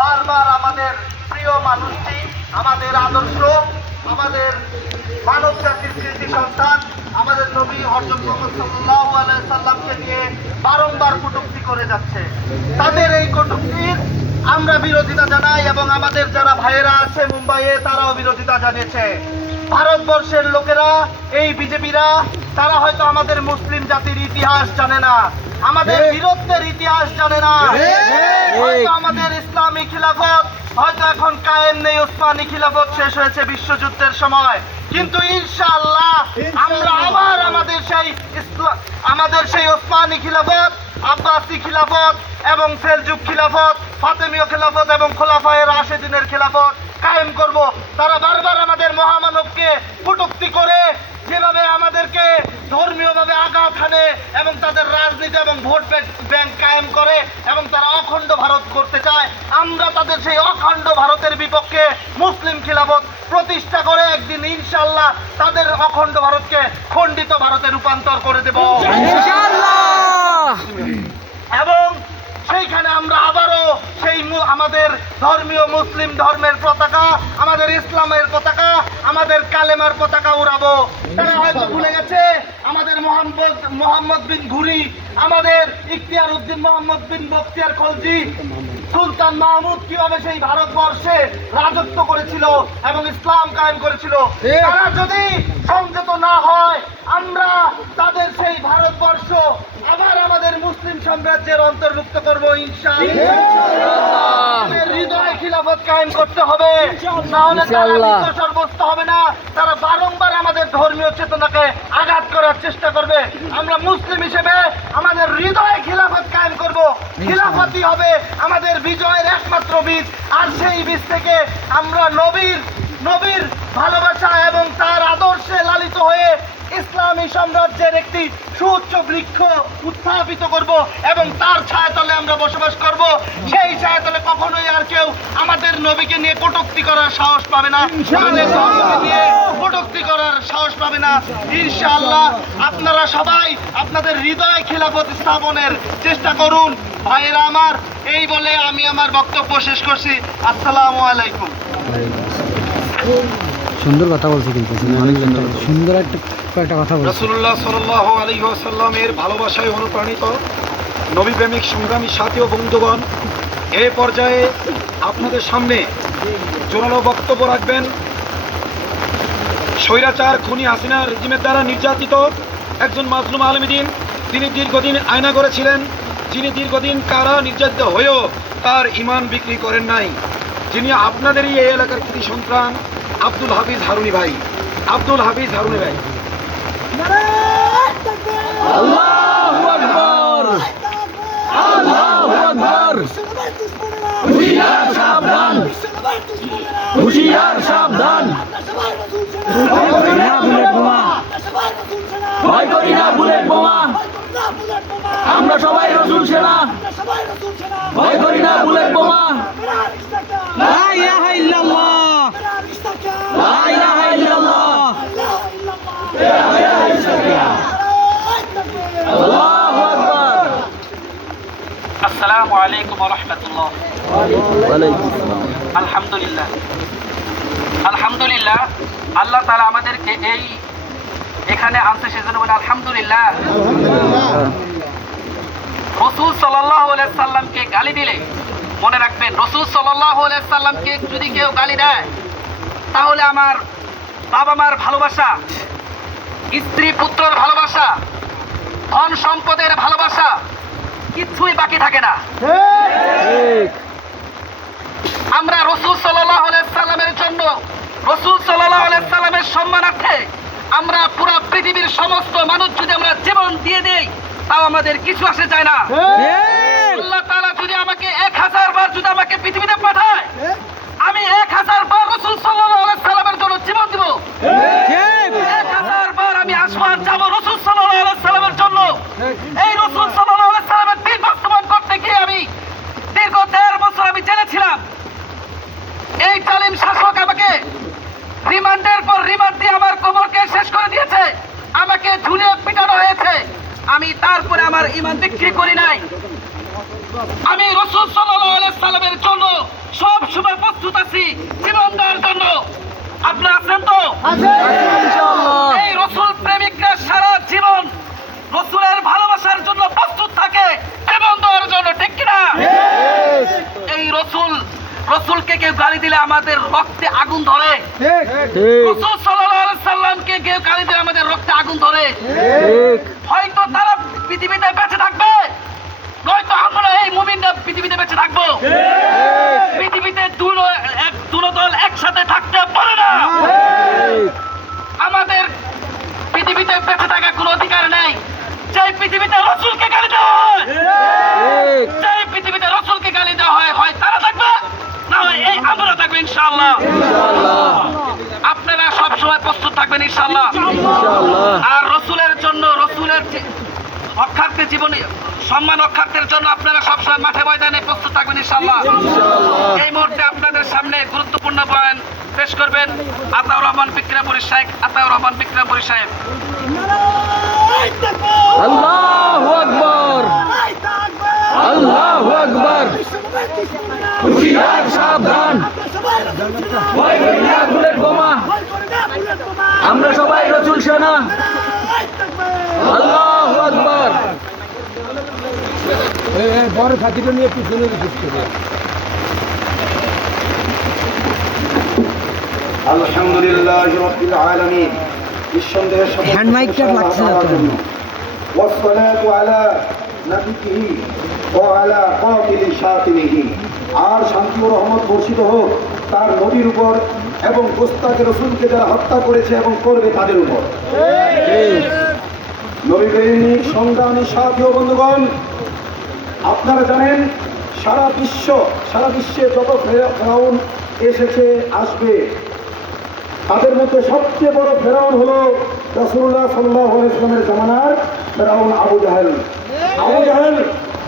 বারবার আমাদের প্রিয় মানুষটি, আমাদের আদর্শ, আমাদের মানব জাতির কৃতি সন্তান, আমাদের নবী হযরত মুহাম্মদ সাল্লাল্লাহু আলাইহি সাল্লামকে নিয়ে বারংবার কটূক্তি করে যাচ্ছে। তাদের এই কটূক্তির আমরা বিরোধিতা জানাই এবং আমাদের যারা ভাইয়েরা আছে মুম্বাইয়ে তারাও বিরোধিতা জানিয়েছে। ভারতবর্ষের লোকেরা, এই বিজেপিরা, তারা হয়তো আমাদের মুসলিম জাতির ইতিহাস জানে না, আমাদের বীরত্বের ইতিহাস জানে না, হয়তো আমাদের ইসলামী খিলাফত হয়তো এখন কায়েম নেই, ওসমানী খিলাফত শেষ হয়েছে বিশ্বযুদ্ধের সময়। কিন্তু ইনশাআল্লাহ আমরা আবার আমাদের সেই ওসমানী খিলাফত, আব্বাসী খিলাফত এবং সেলজুক খিলাফত, ফাতেমীয় খিলাফত এবং খোলাফায়ে রাশেদিনের খিলাফত কায়েম করব। তারা বারবার আমাদের মহামানবকে কটূক্তি করে, যেভাবে আমাদেরকে ধর্মীয়ভাবে আঘাত হানে এবং তাদের রাজনীতি এবং ভোট ব্যাংক কায়েম করে এবং তারা অখণ্ড ভারত করতে চায়, আমরা তাদের সেই অখণ্ড ভারতের বিপক্ষে মুসলিম খিলাফত প্রতিষ্ঠা করে একদিন ইনশাআল্লাহ তাদের অখণ্ড ভারতকে খণ্ডিত ভারতে রূপান্তর করে দেব ইনশাআল্লাহ। এবং সেইখানে আমরা আবারও সেই আমাদের ধর্মীয় মুসলিম ধর্মের পতাকা, আমাদের ইসলামের পতাকা, আমাদের কালেমার পতাকা উড়াবো। তারা হয়তো ভুলে গেছে আমাদের মোহাম্মদ বিন ঘুরি, আমাদের ইখতিয়ার উদ্দিন মোহাম্মদ বিন বখতিয়ার খলজি, সুলতান মাহমুদ কিভাবে সেই ভারতবর্ষে রাজত্ব করেছিল এবং ইসলাম কায়েম করেছিল। তারা যদি সংযত না হয়, আমরা তাদের সেই ভারতবর্ষ আবার আমাদের মুসলিম সাম্রাজ্যের অন্তর্ভুক্ত করবো ইনশাআল্লাহ। হৃদয় খিলাফত কায়েম করতে হবে, না হলে তারা সর্বস্ত হবে না। তারা বারংবার আমাদের ধর্মীয় চেতনাকে আঘাত করার চেষ্টা করবে। আমরা মুসলিম হিসেবে আমাদের হৃদয়ে খিলাফত কায়েম করব। খিলাফতই হবে আমাদের বিজয়ের একমাত্র বীজ। আর সেই বীজ থেকে আমরা নবীর ভালোবাসা এবং তার আদর্শে লালিত হয়ে ইসলামী সাম্রাজ্যের একটি সুউচ্চ বৃক্ষ উত্থাপিত করব এবং তার ছায়াতলে আমরা বসবাস করব। সেই ছায়াতলে কখনোই আর কেউ আমাদের নবীকে নিয়ে কটূক্তি করার সাহস পাবে না, আমাদের ধর্মকে নিয়ে কটূক্তি করার সাহস পাবে না ইনশাআল্লাহ। আপনারা সবাই আপনাদের হৃদয় খিলাফত স্থাপনের চেষ্টা করুন ভাইয়েরা আমার। এই বলে আমি আমার বক্তব্য শেষ করছি। আসসালামু আলাইকুম। সুন্দর কথা বলছে, কিন্তু অনেক সুন্দর একটা কয়েকটা কথা বলছে। রাসূলুল্লাহ সাল্লাল্লাহু আলাইহি ওয়াসাল্লামের ভালোবাসায় অনুপ্রাণিত নবী প্রেমিক সংগ্রামী সাথী ও বন্ধুগণ, এই পর্যায়ে আপনাদের সামনে জোরালো বক্তব্য রাখবেন স্বৈরাচার খুনি হাসিনা রেজিমের দ্বারা নির্যাতিত একজন মাজলুম আলেমদ্বীন। তিনি দীর্ঘদিন আয়না করেছিলেন, যিনি দীর্ঘদিন কারা নির্যাতিত হয়েও তার ঈমান বিক্রি করেন নাই, যিনি আপনাদেরই এই এলাকার কৃতি সন্তান আব্দুল হাফিজ হারুনি ভাই। আব্দুল হাফিজ হারুনি ভাই। আল্লাহু আকবার, আল্লাহু আকবার। হুশিয়ার সাবধান, হুশিয়ার সাবধান। ভয় করি না বুলেট বোমা, ভয় করি না বুলেট বোমা। আমরা সবাই রাসূল সেনা, ভয় করি না বুলেট বোমা। লা ইলাহা ইল্লাল্লাহ, লা ইলাহা ইল্লাল্লাহ, আল্লাহু আকবার। আসসালামু আলাইকুম ওয়া রাহমাতুল্লাহ। আলহামদুলিল্লাহ, আলহামদুলিল্লাহ। আল্লাহ তাআলা আমাদেরকে এখানে আনছে, সেজন্য বলে আলহামদুলিল্লাহ। রাসূল সাল্লাল্লাহু আলাইহি সাল্লামকে গালি দিলে মনে রাখবেন, রাসূল সাল্লাল্লাহু আলাইহি সাল্লামকে যদি কেউ গালি দেয় তাহলে আমার বাবা মার ভালোবাসা, স্ত্রী পুত্রের ভালোবাসা, ধন সম্পদের ভালোবাসা কিছুই বাকি থাকে না। আমরা রাসূল সাল্লাল্লাহু আলাইহি সাল্লামের জন্য, রাসূল সাল্লাল্লাহু আলাইহি সাল্লামের সম্মানার্থে আমরা পুরো পৃথিবীর সমস্ত মানুষ যদি আমরা জীবন দিয়ে দেই তাও আমাদের কিছু আসে যায় না। আল্লাহ তাআলা যদি আমাকে 1000 বার যদি আমাকে পৃথিবীতে পাঠায়, আমি 1000 বার রাসূল সাল্লাল্লাহু আলাইহি সাল্লামের জন্য জীবন দিব। 1000 বার আমি আসমান যাব রাসূল সাল্লাল্লাহু আলাইহি সাল্লামের জন্য। এই রাসূল সাল্লাল্লাহু আলাইহি সাল্লামের দিন বাস্তবায়ন করতে গিয়ে আমি দীর্ঘ 13 বছর আমি জেলে ছিলাম। এই জালিম শাসক আমাকে রিমান্ডের পর রিমান্ড দিয়ে আমার কোমরকে শেষ করে দিয়েছে, আমাকে ঝুলিয়ে পিটানো হয়েছে। আমি তারপরে আমার ঈমান বিক্রি করি নাই। আমি রাসূল সাল্লাল্লাহু আলাইহি সাল্লামের জন্য রসুলকে কেউ গালি দিলে আমাদের রক্তে আগুন ধরে। রসুল সাল্লাল্লাহু আলাইহি সাল্লামকে কেউ গালি দিলে আমাদের রক্তে আগুন ধরে। হয়তো তারা পৃথিবীতে বেঁচে থাকবে, নয়তো আমরা এই মুমিনরা পৃথিবীতে বেঁচে থাকবো। পৃথিবীতে দুটো দল একসাথে থাকতে পারে না। আমাদের পৃথিবীতে বেঁচে থাকার কোনো অধিকার নেই। যে পৃথিবীতে রসুলকে গালি দেওয়া হয়, যে পৃথিবীতে রসুলকে গালি দেওয়া হয়, হয় তারা থাকবে, না হয় এই আমরা থাকবো ইনশাআল্লাহ। আপনারা সব সময় প্রস্তুত থাকবেন ইনশাআল্লাহ। আর রসুলের জন্য, রসুলের রক্ষার্থে জীবনে সম্মান রক্ষার্থের জন্য আপনারা সবসময় মাঠে ময়দানে প্রস্তুত থাকবেন ইনশাআল্লাহ। এই মুহূর্তে আপনাদের সামনে গুরুত্বপূর্ণ বয়ান পেশ করবেন আতাউর রহমান বিক্রমপুরী সাহেব। আতাউর রহমান বিক্রমপুরী সাহেব। আল্লাহু আকবার, আল্লাহু আকবার। হুঁশিয়ার, সাবধান, ভয় করি না ফুলের বোমা, আমরা সবাই রসুল সেনা। আল্লাহু আকবার। বড় খাতিটা নিয়ে পিছনে আলহামদুলিল্লাহ রাব্বিল আলামিন। নিঃসন্দেহে হ্যান্ড মাইকটা লাগছে না তো। ওয়াসসালাতু আলা নাবিয়িহি ওয়া আলা কাতিলি শাতিমিহি। আর শান্তি ও রহমত বর্ষিত হোক তার নবীর উপর এবং গোস্তাকে রসুলকে যারা হত্যা করেছে এবং করবে তাদের উপর। নবী প্রেমিক সংগ্রামী সাথী ও বন্ধুগণ, আপনারা জানেন সারা বিশ্বে যত ফেরাউন এসেছে আসবে, তাদের মধ্যে সবচেয়ে বড় ফেরাউন হলো রাসূলুল্লাহ সাল্লাল্লাহু আলাইহি ওয়াসাল্লামের জামানার ফেরাউন আবু জাহেল। আবু জাহেল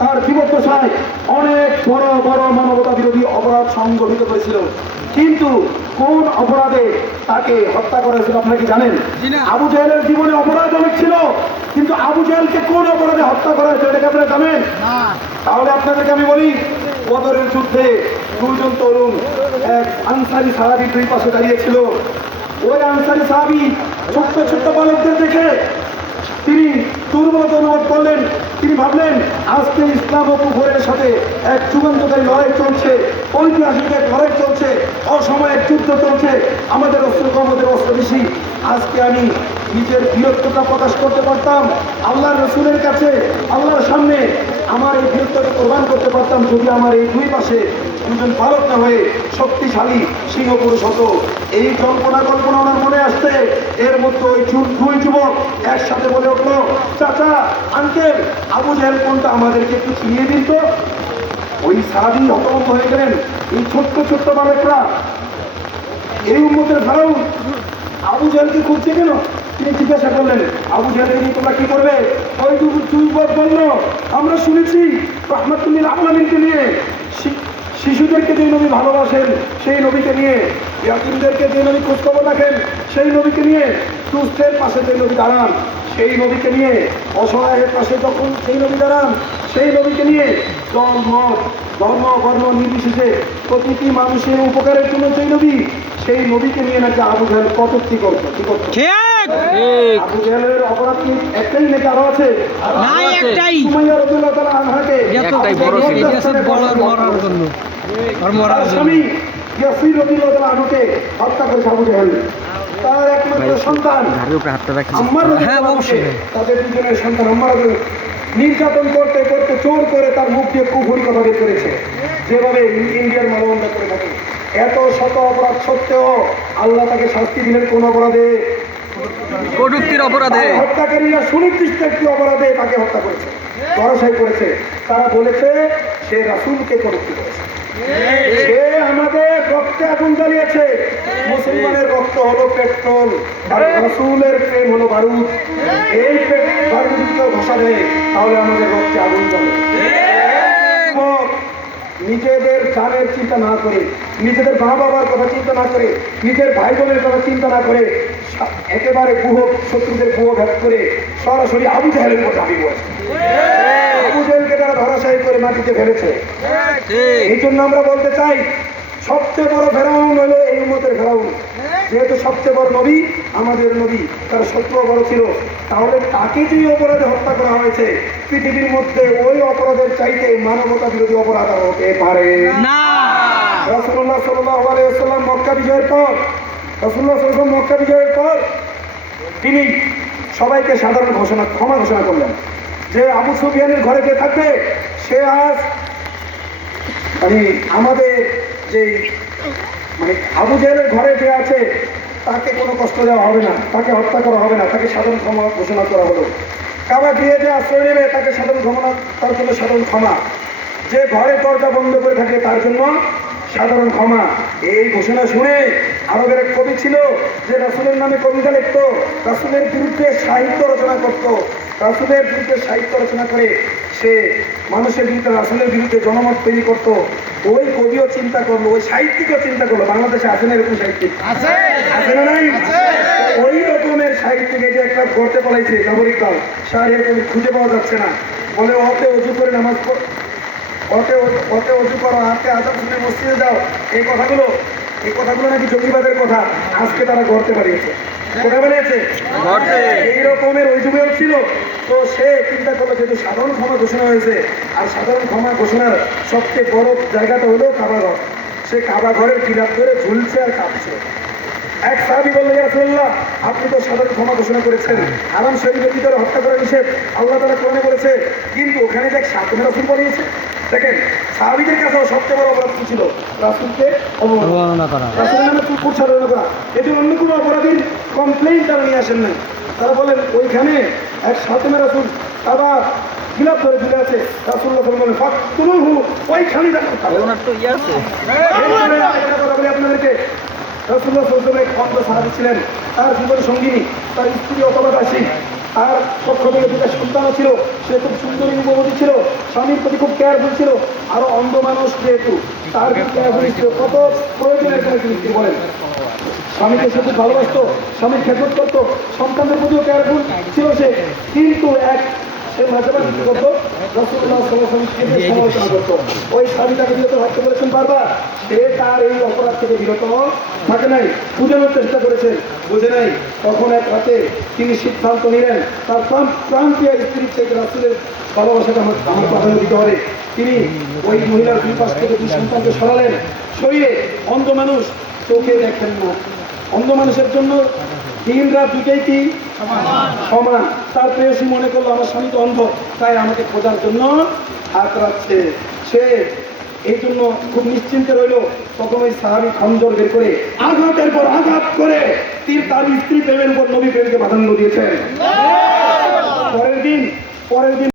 তার জীবদ্দশায় অনেক বড় বড় মানবতা বিরোধী অপরাধ সংগঠিত করেছিল, কিন্তু কোন অপরাধে তাকে হত্যা করা হয়েছিল আপনারা কি জানেন? আবু জাহেলের জীবনে অপরাধ অনেক ছিল, কিন্তু আবু জাহেলকে কোন অপরাধে হত্যা করা হয়েছে এটাকে আপনারা জানেন? তাহলে আপনাদেরকে আমি বলি, বদরের যুদ্ধে দুজন তরুণ এক আনসারী সাহাবী দুই পাশে দাঁড়িয়েছিল। ওই আনসারী সাহাবী ছোট্ট ছোট্ট বালকদের দেখে তিনি দুর্বলতা অনুভব করলেন। তিনি ভাবলেন আজকে ইসলাম ও কুফরের সাথে এক যুগান্তকারী লড়াই চলছে, ঐতিহাসিক এক লড়াই চলছে, অসাময়িক যুদ্ধ চলছে, আমাদের অস্ত্র কম, আমাদের অস্ত্র বেশি। আজকে আমি নিজের বীরত্বটা প্রকাশ করতে পারতাম আল্লাহর রসুলের কাছে, আল্লাহর সামনে আমার এই বীরত্বকে প্রদান করতে পারতাম যদি আমার এই দুই পাশে দুজন বালক না হয়ে শক্তিশালী সিংহ পুরুষ হতো। এই কল্পনা ওনার মনে আসছে। এর মধ্যে ওই দুই যুবক একসাথে বলে উঠলো, চাচা, আঙ্কেল, আবু জাহেল কোনটা, আমাদেরকে একটু চিনিয়ে দিন তো। ওই সারাদিন হতভম্ব হয়ে গেলেন এই ছোট্ট ছোট্ট বালকরা। এই উম্মতের ফেরাউন আবু জাহেলকে খুঁজছে কেন? তিনি জিজ্ঞাসা করলেন, আবু জাহেলকে নিয়ে তোমরা কি করবে? ওই যুবক বলল, আমরা শুনেছি রাহমাতুল আলামিনকে নিয়ে, শিশুদেরকে যে নবী ভালোবাসেন সেই নবীকে নিয়ে, ইয়াতীমদেরকে যে নবী খোঁজখবর রাখেন সেই নবীকে নিয়ে, দুস্থের পাশে যে নবী দাঁড়ান সেই নবীকে নিয়ে, অসহায়ের পাশে যখন সেই নবী দাঁড়ান সেই নবীকে নিয়ে, ধর্ম বর্ণ নির্বিশেষে প্রতিটি মানুষের উপকারের জন্য সেই নবীকে নিয়ে নাকি আবু জাহেল কটূক্তি করতো। কি করতো? আবু জাহেলের অপরাধ কি একটাই নাকি আরো আছে? সুমাইয়া রাদিয়াল্লাহু তাআলা আনহাকে স্বামী ইয়াসির রাদিয়াল্লাহু তাআলা আনহুকে হত্যা করেছে আবু জাহেল। তার একমাত্র সন্তান আম্মার রাদিয়াল্লাহু আনহুকে, তাদের দুজনের সন্তান আম্মার নির্যাতন করতে করতে চোর করে তার মুখ দিয়ে কুফরি কথা বের করেছে, যেভাবে ইন্ডিয়ার মানবতা করে থাকে। এত শত অপরাধ সত্ত্বেও আল্লাহ তাকে শাস্তি দিলেন কোন অপরাধে? কটূক্তির অপরাধে। হত্যাকারীরা সুনির্দিষ্ট একটি অপরাধে তাকে হত্যা করেছে, ধরাশায়ী করেছে। তারা বলেছে সে রাসূলকে কটূক্তি করেছে, সে আমাদের রক্তে আগুন জ্বালিয়েছে। মুসলমানের রক্ত হলো পেট্রোল আর রাসূলের প্রেম হলো বারুদ। এই বারুদ কেউ ঘষা দেয় তাহলে আমাদের রক্তে আগুন জ্বলে। নিজেদের জানের চিন্তা না করে, নিজেদের মা বাবার কথা চিন্তা না করে, নিজের ভাই বোনের কথা চিন্তা না করে, একেবারে শত্রুদের ভেদ করে সরাসরি আবু জাহেলের কথা আমি বলছি। আবু জাহেলকে তারা ধরাশায়ী করে মাটিতে ফেলেছে। এই জন্য আমরা বলতে চাই, সবচেয়ে বড় ফেরাউন হলো এই উম্মতের ফেরাউন। যেহেতু সবচেয়ে বড় নবী আমাদের নবী, তার শত্রু বড় ছিল, তাহলে তাকে যে অপরাধে হত্যা করা হয়েছে, পৃথিবীর মধ্যে ওই অপরাধের চাইতে মানবতা বিরোধী অপরাধ হতে পারে না। রাসূলুল্লাহ সাল্লাল্লাহু আলাইহি ওয়াসাল্লাম মক্কা বিজয়ের পর রাসূলুল্লাহ সাল্লাল্লাহু আলাইহি ওয়াসাল্লাম মক্কা বিজয়ের পর তিনি সবাইকে সাধারণ ক্ষমা ঘোষণা করলেন যে আবু সুফিয়ানের ঘরে যে থাকবে সে আজ মানে আমাদের যে মানে আবু জেহেলের ঘরে যে আছে তাকে কোনো কষ্ট দেওয়া হবে না, তাকে হত্যা করা হবে না, তাকে সাধারণ ক্ষমা ঘোষণা করা হলো। কাবা গিয়ে যে আশ্রয় নেবে তাকে সাধারণ ক্ষমা, তার জন্য সাধারণ ক্ষমা। যে ঘরে দরজা বন্ধ করে থাকে তার জন্য সাধারণ ক্ষমা। এই ঘোষণা শুনে আরবের এক কবি ছিল যে রাসূলের নামে কবিতা লিখত, রাসূলের বিরুদ্ধে সাহিত্য রচনা করত, রাসূলের বিরুদ্ধে সাহিত্য রচনা করে সে মানুষের বিরুদ্ধে রাসূলের বিরুদ্ধে জনমত তৈরি করত। ওই কবিও চিন্তা করলো, ওই সাহিত্যিকও চিন্তা করলো, বাংলাদেশে আছে না এরকম সাহিত্যিক? আছে না নাই? ওই রকমের সাহিত্যিক এই যে একটা গড়তে পালাইছে নাগরিক দল, শাহরিয়ার কবি খুঁজে পাওয়া যাচ্ছে না, বলে ওতে উজু করে নামাজ ওতে উজু করো, হাতে আজাদ শুনে মসজিদে যাও। এই কথাগুলো নাকি জঙ্গিবাদের কথা। আজকে তারা গড়তে পারিয়েছে, কোথায় বানিয়েছে? এই রকমের ওই যুগেও ছিল। তো সে চিন্তা করলো যেহেতু সাধারণ ক্ষমা ঘোষণা হয়েছে, আর সাধারণ ক্ষমা ঘোষণার সবচেয়ে বড় জায়গাটা হলো কাবাঘর। সে কাবাঘরের কিনার ধরে ঝুলছে আর কাঁপছে। এক সাহাবী বললেন, ইয়া রাসূলুল্লাহ, আপনি তো সাধারণ ক্ষমা ঘোষণা করেছেন, হারাম শরীরের ভিতরে হত্যা করা নিষেধ, আল্লাহ তাআলা কোরআনে বলেছে, কিন্তু ওখানে যে সাতমে রাসূল বানিয়েছে। দেখেন সাহাবীদের কাছেও সবচেয়ে বড় অপরাধ কি ছিল? রাসূলকে অবমাননা করা, রাসূলের নামে কুফর সাধনা করা। এটি অন্য কোনো অপরাধীর কমপ্লেইন তারা নিয়ে আসেন নাই। তারা বলেন ওইখানে এক সাতমে রাসূল আবার গিলাফ ধরে ঝুলে আছে, রাসূলুল্লাহ সাল্লাল্লাহু আলাইহি ওয়াসাল্লাম ফাকতুলুহু, ওইখানে দেখো আপনাদেরকে। রাসূলুল্লাহ সাল্লাল্লাহু আলাইহি ওয়াসাল্লাম এক অন্ধ সাহাবী ছিলেন, তার জীবন সঙ্গিনী, তার স্ত্রী অপবাদাসী, তার পক্ষ থেকে দুটা সন্তানও ছিল, সে খুব সুন্দরী রূপবতী ছিল, স্বামীর প্রতি খুব কেয়ারফুল ছিল, আরো অন্ধ মানুষ যেহেতু তার কেয়ারফুল ছিল। কত প্রয়োজনের কোনো জিনিস বলেন, স্বামীকে সে খুব ভালোবাসতো, স্বামীর খেদমত করতো, সন্তানদের প্রতিও কেয়ারফুল ছিল সে। কিন্তু সে মাঝে মাঝে কি করতো? রাসূলুল্লাহ সাল্লাল্লাহু আলাইহি ওয়াসাল্লামকে সমালোচনা করতো। ওই স্বামী তাকে বিরত থাকতে বলেছেন বারবার, সে তার এই অপরাধ থেকে বিরত থাকে নাই, বুঝানোর চেষ্টা করেছেন, বুঝে নাই। তখন এক রাতে তিনি সিদ্ধান্ত নিলেন তার প্রান্তীয় স্ত্রীর থেকে রাসূলের ভালোবাসাটা আমার প্রাধান্য দিতে হবে। তিনি ওই মহিলার দুই পাশ থেকে দুই সন্তানকে সরালেন, সরিয়ে অন্ধ মানুষ চোখে দেখেন না, অন্ধ মানুষের জন্য দিন রাত দুইটাই কি সমান। তার প্রেয়সী মনে করলো আমার স্বামী তো অন্ধ, তাই আমাকে খোঁজার জন্য হাত রাখছে। সে এই জন্য খুব নিশ্চিন্তে রইল। তখন ওই সাহাবী খঞ্জর বের করে আঘাতের পর আঘাত করে তার স্ত্রী প্রেমের উপর নবী প্রেমকে প্রাধান্য দিয়েছেন। পরের দিন